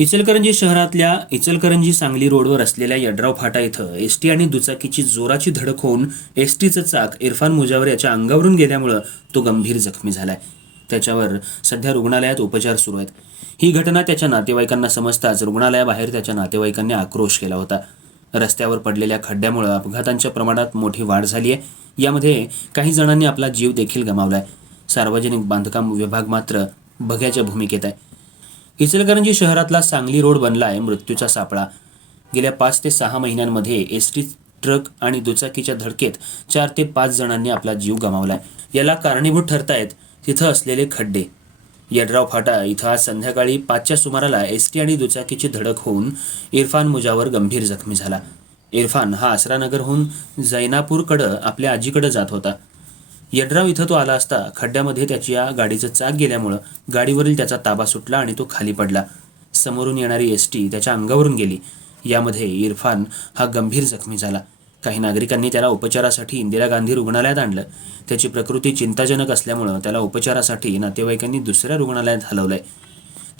इचलकरंजी शहरातल्या इचलकरंजी सांगली रोडवर असलेल्या यड्राव फाटा इथं एस टी आणि दुचाकीची जोराची धडक होऊन एस टीचं चाक इरफान मुजावर याच्या अंगावरून गेल्यामुळं तो गंभीर जखमी झालाय. त्याच्यावर सध्या रुग्णालयात उपचार सुरू आहेत. ही घटना त्याच्या नातेवाईकांना समजताच रुग्णालयाबाहेर त्याच्या नातेवाईकांनी आक्रोश केला होता. रस्त्यावर पडलेल्या खड्ड्यामुळं अपघातांच्या प्रमाणात मोठी वाढ झाली आहे यामध्ये काही जणांनी आपला जीव देखील गमावलाय. सार्वजनिक बांधकाम विभाग मात्र बघ्याच्या भूमिकेत आहे. इचलकरंजी शहरातला सांगली रोड बनला आहे मृत्यूचा सापळा. गेल्या पाच ते सहा महिन्यांमध्ये एस टी ट्रक आणि दुचाकीच्या धडकेत चार ते पाच जणांनी आपला जीव गमावलाय. याला कारणीभूत ठरतायत तिथं असलेले खड्डे. यड्राव फाटा इथं आज संध्याकाळी पाचच्या सुमाराला एस टी आणि दुचाकीची धडक होऊन इरफान मुजावर गंभीर जखमी झाला. इरफान हा आसरानगरहून जैनापूरकडं आपल्या आजीकडे जात होता. यड्राव इथं तो आला असता. खड्ड्यामध्ये त्याची या गाडीचं चाक गेल्यामुळं गाडीवरील त्याचा ताबा सुटला आणि तो खाली पडला. समोरून येणारी एस टी त्याच्या अंगावरून गेली. यामध्ये इरफान हा गंभीर जखमी झाला. काही नागरिकांनी त्याला उपचारासाठी इंदिरा गांधी रुग्णालयात आणलं. त्याची प्रकृती चिंताजनक असल्यामुळं त्याला उपचारासाठी नातेवाईकांनी दुसऱ्या रुग्णालयात हलवलंय.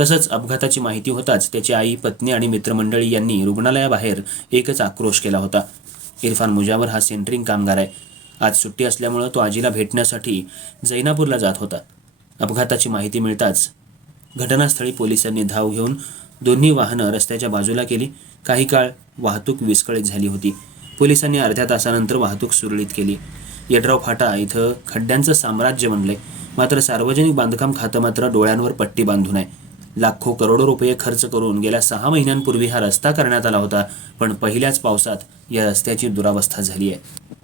तसंच अपघाताची माहिती होताच त्याची आई पत्नी आणि मित्रमंडळी यांनी रुग्णालयाबाहेर एकच आक्रोश केला होता. इरफान मुजावर हा सेंटरिंग कामगार आहे. आज सुट्टी असल्यामुळं तो आजीला भेटण्यासाठी जैनापूरला जात होता. अपघाताची माहिती मिळताच घटनास्थळी पोलिसांनी धाव घेऊन दोन्ही वाहनं रस्त्याच्या बाजूला केली. काही काळ वाहतूक विस्कळीत झाली होती. पोलिसांनी अर्ध्या तासानंतर वाहतूक सुरळीत केली. यड्राव फाटा इथं खड्ड्यांचं साम्राज्य बनलंय. मात्र सार्वजनिक बांधकाम खातं मात्र डोळ्यांवर पट्टी बांधून आहे. लाखो करोडो रुपये खर्च करून गेल्या सहा महिन्यांपूर्वी हा रस्ता करण्यात आला होता पण पहिल्याच पावसात या रस्त्याची दुरावस्था झाली आहे.